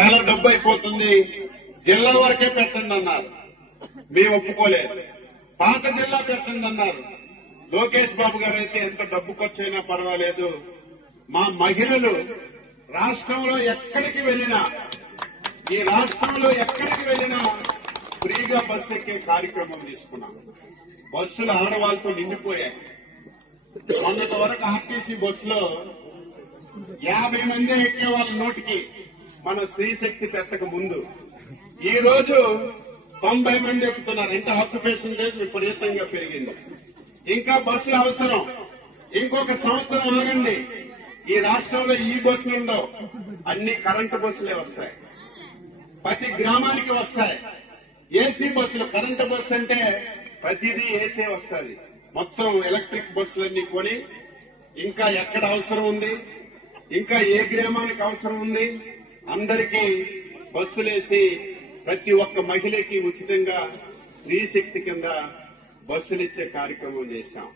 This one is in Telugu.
చాలా డబ్బు అయిపోతుంది, జిల్లా వరకే పెట్టండి అన్నారు. మేము ఒప్పుకోలేదు. పాత జిల్లా పెట్టండి అన్నారు. లోకేష్ బాబు గారు అయితే ఎంత డబ్బు ఖర్చు అయినా పర్వాలేదు, మా మహిళలు రాష్ట్రంలో ఎక్కడికి వెళ్ళినా, ఈ రాష్ట్రంలో ఎక్కడికి వెళ్ళినా ఫ్రీగా బస్సు ఎక్కే కార్యక్రమం తీసుకున్నాం. బస్సులు ఆడవాళ్ళతో నిండిపోయాయి. మొన్నటి వరకు ఆర్టీసీ బస్సులో 50 మంది ఎక్కే వాళ్ళ నోటికి మన స్త్రీశక్తి పెట్టక ముందు ఈ రోజు 90 మంది ఎక్కుతున్నారు. అంటే ఆక్యుపేషన్ రేట్ విపరీతంగా పెరిగింది. ఇంకా బస్సులు అవసరం. ఇంకొక సంవత్సరం ఆగండి, ఈ రాష్ట్రంలో ఈ బస్సులు ఉండవు, అన్ని కరెంటు బస్సులే వస్తాయి. ప్రతి గ్రామానికి వస్తాయి ఏసీ బస్సులు. కరెంటు బస్సు అంటే ప్రతిదీ ఏసీ వస్తుంది. మొత్తం ఎలక్ట్రిక్ బస్సులన్నీ కొని ఇంకా ఎక్కడ అవసరం ఉంది, ఇంకా ఏ గ్రామానికి అవసరం ఉంది, అందరికీ బస్సులేసి ప్రతి ఒక్క మహిళకి ఉచితంగా స్త్రీశక్తి కింద బస్సులు ఇచ్చే కార్యక్రమం చేశాం.